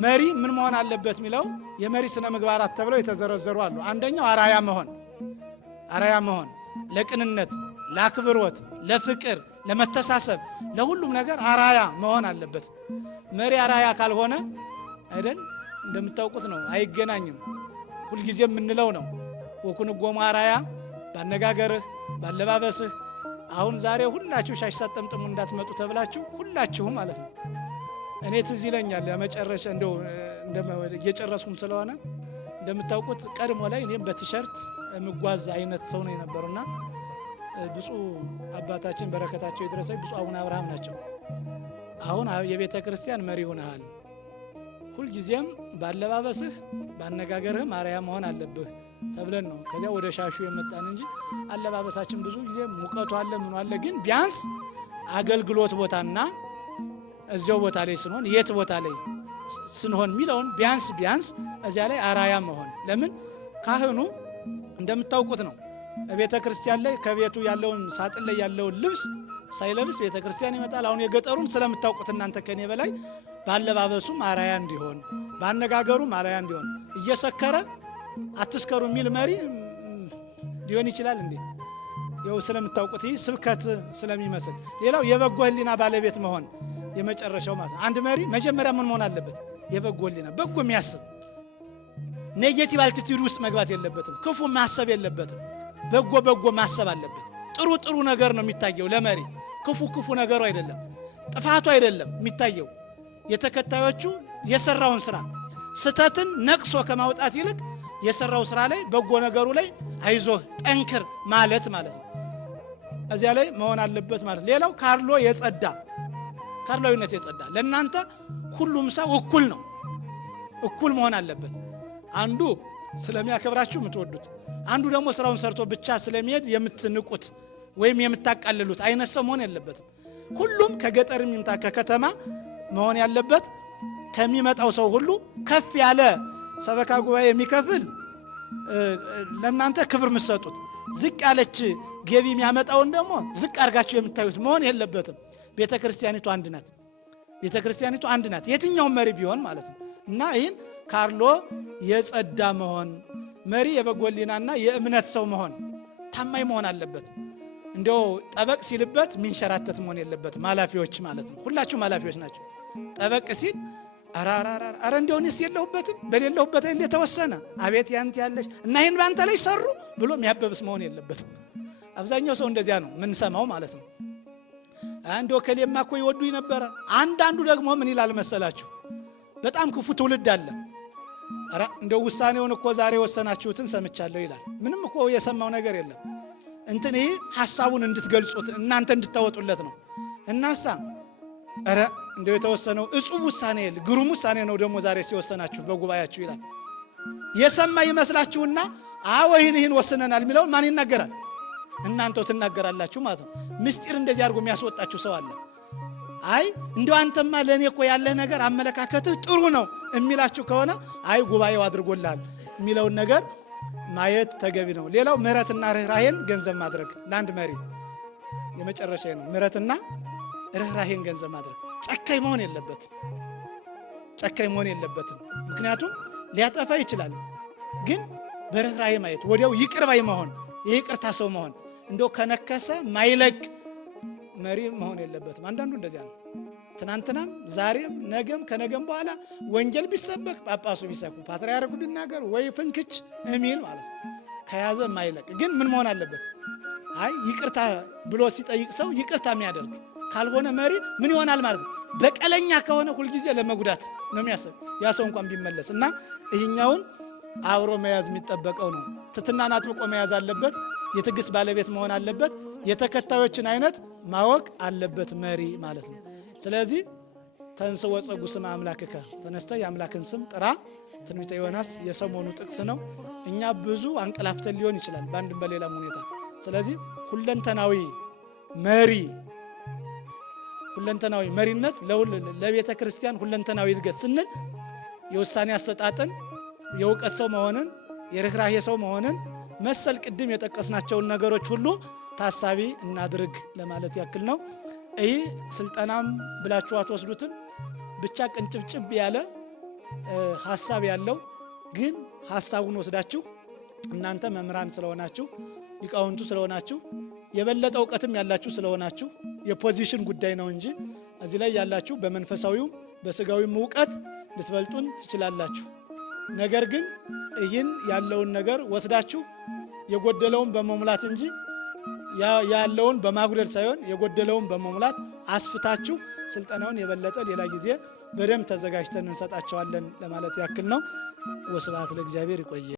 መሪ ምን መሆን አለበት የሚለው የመሪ ስነ ምግባራት ተብለው የተዘረዘሩ አሉ። አንደኛው አራያ መሆን፣ ለቅንነት፣ ለአክብሮት፣ ለፍቅር፣ ለመተሳሰብ፣ ለሁሉም ነገር አራያ መሆን አለበት። መሪ አራያ ካልሆነ አይደል እንደምታውቁት ነው አይገናኝም። ሁልጊዜ የምንለው ነው ወኩንጎሙ አራያ ባነጋገርህ ባለባበስህ። አሁን ዛሬ ሁላችሁ ሻሽ ሳጠምጥሙ እንዳትመጡ ተብላችሁ ሁላችሁም ማለት ነው። እኔ ትዝ ይለኛል ለመጨረሻ እንደው እየጨረስኩም ስለሆነ እንደምታውቁት ቀድሞ ላይ እኔም በቲሸርት ምጓዝ አይነት ሰው ነው የነበሩና ብፁዕ አባታችን በረከታቸው ይድረሰኝ ብፁዕ አቡነ አብርሃም ናቸው። አሁን የቤተ ክርስቲያን መሪ ሆነሃል፣ ሁልጊዜም ባለባበስህ ባነጋገርህ አርአያ መሆን አለብህ ተብለን ነው ከዚያ ወደ ሻሹ የመጣን እንጂ አለባበሳችን ብዙ ጊዜ ሙቀቱ አለ ምን አለ፣ ግን ቢያንስ አገልግሎት ቦታና እዚያው ቦታ ላይ ስንሆን የት ቦታ ላይ ስንሆን ሚለውን ቢያንስ እዚያ ላይ አርአያ መሆን። ለምን ካህኑ እንደምታውቁት ነው ቤተ ክርስቲያን ላይ ከቤቱ ያለውን ሳጥን ላይ ያለውን ልብስ ሳይለብስ ቤተ ክርስቲያን ይመጣል። አሁን የገጠሩን ስለምታውቁት እናንተ ከኔ በላይ ባለባበሱም አርአያ እንዲሆን ባነጋገሩም አርአያ እንዲሆን እየሰከረ አትስከሩ የሚል መሪ ሊሆን ይችላል እንዴ? ያው ስለምታውቁት ይህ ስብከት ስለሚመስል። ሌላው የበጎ ሕሊና ባለቤት መሆን የመጨረሻው ማለት ነው። አንድ መሪ መጀመሪያ ምን መሆን አለበት? የበጎ ሕሊና በጎ የሚያስብ ኔጌቲቭ አልቲቲዩድ ውስጥ መግባት የለበትም። ክፉ ማሰብ የለበትም። በጎ ማሰብ አለበት። ጥሩ ነገር ነው የሚታየው ለመሪ። ክፉ ነገሩ አይደለም፣ ጥፋቱ አይደለም የሚታየው የተከታዮቹ የሰራውን ስራ ስተትን ነቅሶ ከማውጣት ይልቅ የሰራው ስራ ላይ በጎ ነገሩ ላይ አይዞህ ጠንክር ማለት ነው። እዚያ ላይ መሆን አለበት ማለት። ሌላው ካርሎዊነት የጸዳ ለእናንተ ሁሉም ሰው እኩል ነው፣ እኩል መሆን አለበት። አንዱ ስለሚያከብራችሁ የምትወዱት፣ አንዱ ደግሞ ስራውን ሰርቶ ብቻ ስለሚሄድ የምትንቁት ወይም የምታቃልሉት አይነት ሰው መሆን የለበትም። ሁሉም ከገጠር ይምጣ ከከተማ መሆን ያለበት ከሚመጣው ሰው ሁሉ ከፍ ያለ ሰበካ ጉባኤ የሚከፍል ለእናንተ ክብር የምትሰጡት፣ ዝቅ ያለች ገቢ የሚያመጣውን ደግሞ ዝቅ አድርጋችሁ የምታዩት መሆን የለበትም። ቤተ ክርስቲያኒቱ አንድ ናት፣ የትኛውም መሪ ቢሆን ማለት ነው። እና ይህን ካርሎ የጸዳ መሆን፣ መሪ የበጎ ሕሊናና የእምነት ሰው መሆን፣ ታማኝ መሆን አለበት። እንደው ጠበቅ ሲልበት ሚንሸራተት መሆን የለበትም። ኃላፊዎች ማለት ነው፣ ሁላችሁም ኃላፊዎች ናቸው። ጠበቅ ሲል አረ እንደውንስ የለሁበትም በሌለሁበት ላይ የተወሰነ አቤት ያንተ ያለሽ እና ይህን ባንተ ላይ ሰሩ ብሎ የሚያበብስ መሆን የለበትም። አብዛኛው ሰው እንደዚያ ነው ምንሰማው ማለት ነው። አንድ ወከሌማ እኮ ይወዱኝ ነበረ። አንዳንዱ ደግሞ ምን ይላል መሰላችሁ? በጣም ክፉ ትውልድ አለ። አረ እንደው ውሳኔውን እኮ ዛሬ ወሰናችሁትን ሰምቻለሁ ይላል። ምንም እኮ የሰማው ነገር የለም። ይሄ ሐሳቡን እንድትገልጹት እናንተ እንድታወጡለት ነው። እናሳ አረ እንደው የተወሰነው እጹብ ውሳኔ ግሩም ውሳኔ ነው ደግሞ ዛሬ ሲወሰናችሁ በጉባኤያችሁ ይላል። የሰማ ይመስላችሁና አዎ ይህን ወስነናል የሚለውን ማን ይናገራል? እናንተው ትናገራላችሁ ማለት ነው። ምስጢር እንደዚህ አድርጎ የሚያስወጣችሁ ሰው አለ። አይ እንደው አንተማ ለእኔ እኮ ያለህ ነገር አመለካከትህ ጥሩ ነው የሚላችሁ ከሆነ አይ ጉባኤው አድርጎላል የሚለውን ነገር ማየት ተገቢ ነው። ሌላው ምሕረትና ርኅራኄን ገንዘብ ማድረግ ለአንድ መሪ የመጨረሻ ነው። ምሕረትና ርኅራኄን ገንዘብ ማድረግ። ጨካኝ መሆን የለበትም። ምክንያቱም ሊያጠፋ ይችላል፣ ግን በርኅራኄ ማየት፣ ወዲያው ይቅር ባይ መሆን፣ የይቅርታ ሰው መሆን። እንደው ከነከሰ ማይለቅ መሪ መሆን የለበትም። አንዳንዱ እንደዚያ ነው። ትናንትናም ዛሬም ነገም ከነገም በኋላ ወንጌል ቢሰበክ ጳጳሱ ቢሰብኩ ፓትርያርኩ ቢናገር ወይ ፍንክች የሚል ማለት ነው። ከያዘ ማይለቅ ግን ምን መሆን አለበት? አይ ይቅርታ ብሎ ሲጠይቅ ሰው ይቅርታ የሚያደርግ ካልሆነ መሪ ምን ይሆናል ማለት ነው? በቀለኛ ከሆነ ሁልጊዜ ለመጉዳት ነው የሚያስብ ያ ሰው እንኳን ቢመለስ እና ይህኛውን አብሮ መያዝ የሚጠበቀው ነው። ትሕትናን አጥብቆ መያዝ አለበት። የትዕግስት ባለቤት መሆን አለበት። የተከታዮችን አይነት ማወቅ አለበት መሪ ማለት ነው። ስለዚህ ተንሥእ ወጸጉ ስመ አምላክከ፣ ተነስተ የአምላክን ስም ጥራ። ትንቢተ ዮናስ የሰሞኑ ጥቅስ ነው። እኛ ብዙ አንቀላፍተን ሊሆን ይችላል በአንድም በሌላም ሁኔታ። ስለዚህ ሁለንተናዊ መሪነት ለቤተ ክርስቲያን ሁለንተናዊ እድገት ስንል የውሳኔ አሰጣጥን፣ የእውቀት ሰው መሆንን፣ የርኅራኄ ሰው መሆንን መሰል ቅድም የጠቀስናቸውን ነገሮች ሁሉ ታሳቢ እናድርግ ለማለት ያክል ነው። ይህ ስልጠናም ብላችሁ አትወስዱትም። ብቻ ቅንጭብጭብ ያለ ሐሳብ ያለው ግን ሐሳቡን ወስዳችሁ እናንተ መምህራን ስለሆናችሁ ሊቃውንቱ ስለሆናችሁ የበለጠ እውቀትም ያላችሁ ስለሆናችሁ የፖዚሽን ጉዳይ ነው እንጂ እዚህ ላይ ያላችሁ በመንፈሳዊውም በስጋዊም እውቀት ልትበልጡን ትችላላችሁ። ነገር ግን ይህን ያለውን ነገር ወስዳችሁ የጎደለውን በመሙላት እንጂ ያለውን በማጉደል ሳይሆን የጎደለውን በመሙላት አስፍታችሁ ስልጠናውን የበለጠ ሌላ ጊዜ በደንብ ተዘጋጅተን እንሰጣቸዋለን ለማለት ያክል ነው። ወስብሐት ለእግዚአብሔር። ይቆየ።